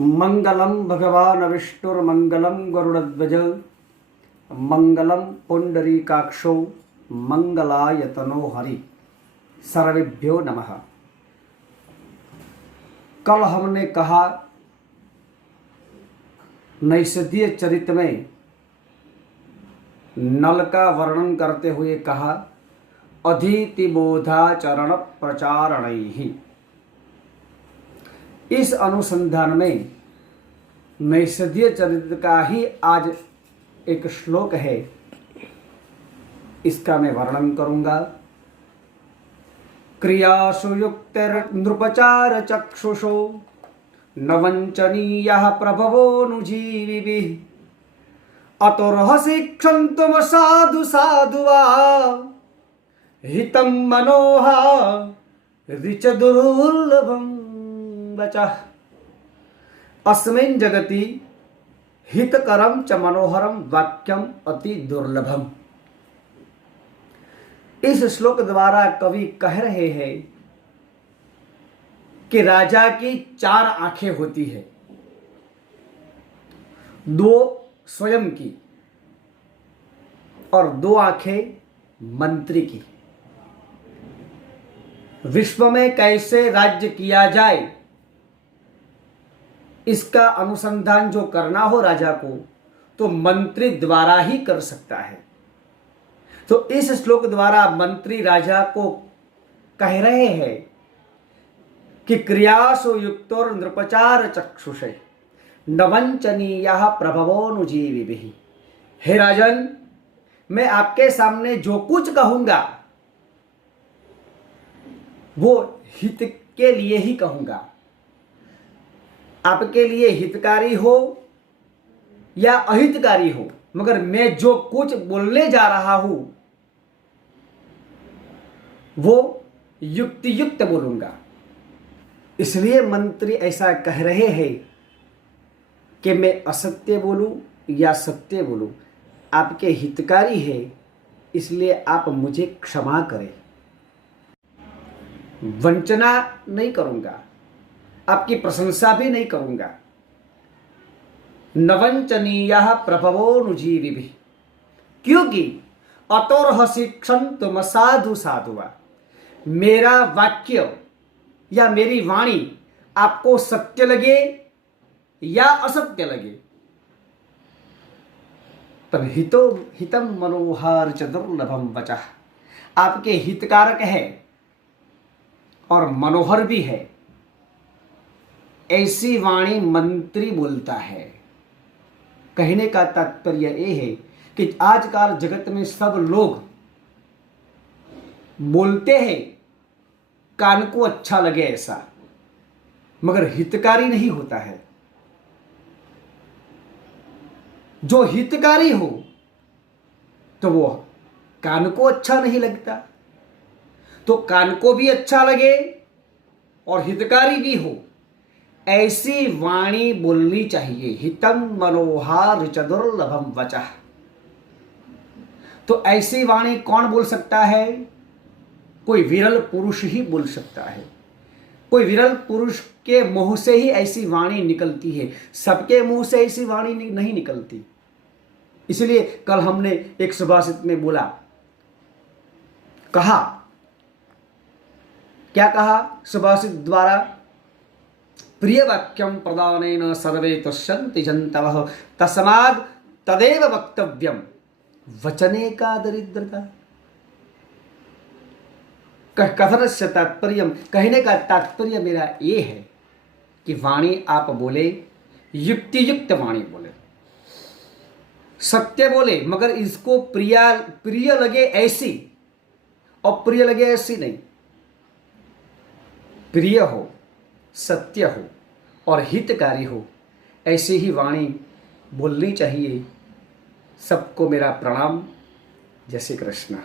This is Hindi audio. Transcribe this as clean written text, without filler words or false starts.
मंगलम भगवान विष्णुर्मंगलम गरुड़ध्वज मंगलम पुंडरीकाक्षो मंगलायतनो हरि। सर्वेभ्यो नमः। कल हमने कहा नैषधीय चरित्र में नल का वर्णन करते हुए कहा अधीतिबोधाचरण प्रचारणैहि। इस अनुसंधान में नैषधीय चरित्र का ही आज एक श्लोक है, इसका मैं वर्णन करूंगा। क्रियासु युक्तिर्नृपचार चक्षुषो न वंचनीयः प्रभवोऽनुजीविभिः अतोर्हसि क्षन्तुम साधु साधुवा हितं मनोहा ऋच दुर्लभं वचः। अस्मिन् जगति हितकरं च मनोहरं वाक्यम अति दुर्लभम। इस श्लोक द्वारा कवि कह रहे हैं कि राजा की 4 आंखें होती है, 2 स्वयं की और 2 आंखें मंत्री की। विश्व में कैसे राज्य किया जाए इसका अनुसंधान जो करना हो राजा को, तो मंत्री द्वारा ही कर सकता है। तो इस श्लोक द्वारा मंत्री राजा को कह रहे हैं कि क्रियासु युक्तोर नृपचार चक्षुषे न वंचनीयः प्रभवोऽनुजीविभिः। हे राजन, मैं आपके सामने जो कुछ कहूंगा वो हित के लिए ही कहूंगा। आपके लिए हितकारी हो या अहितकारी हो, मगर मैं जो कुछ बोलने जा रहा हूं वो युक्ति युक्त बोलूंगा। इसलिए मंत्री ऐसा कह रहे हैं कि मैं असत्य बोलूं या सत्य बोलूं, आपके हितकारी है, इसलिए आप मुझे क्षमा करें। वंचना नहीं करूंगा, आपकी प्रशंसा भी नहीं करूंगा। न वंचनीयः प्रभवोऽनुजीविभिः, क्योंकि अतोर्हसि क्षन्तुम साधु साधुवा। मेरा वाक्य या मेरी वाणी आपको सत्य लगे या असत्य लगे, पर हितम मनोहार च दुर्लभम वचः, आपके हितकारक है और मनोहर भी है, ऐसी वाणी मंत्री बोलता है। कहने का तात्पर्य यह है कि आजकल जगत में सब लोग बोलते हैं कान को अच्छा लगे ऐसा, मगर हितकारी नहीं होता है। जो हितकारी हो तो वो कान को अच्छा नहीं लगता, तो कान को भी अच्छा लगे और हितकारी भी हो, ऐसी वाणी बोलनी चाहिए। हितम मनोहार च दुर्लभम वचः। तो ऐसी वाणी कौन बोल सकता है? कोई विरल पुरुष ही बोल सकता है। कोई विरल पुरुष के मुंह से ही ऐसी वाणी निकलती है, सबके मुंह से ऐसी वाणी नहीं निकलती। इसलिए कल हमने एक सुभाषित में बोला, कहा क्या कहा सुभाषित द्वारा? प्रिय वाक्यम प्रदानेन सर्वे तुष्यन्ति जन्तवः तस्माद् तदेव वक्तव्यम वचने का दरिद्रता। कथनस्य तात्पर्य, कहने का तात्पर्य मेरा ये है कि वाणी आप बोले, युक्ति युक्त वाणी बोले, सत्य बोले, मगर इसको प्रिय लगे ऐसी और प्रिय लगे ऐसी नहीं। प्रिय हो, सत्य हो और हितकारी हो, ऐसी ही वाणी बोलनी चाहिए। सबको मेरा प्रणाम। जय श्री कृष्ण।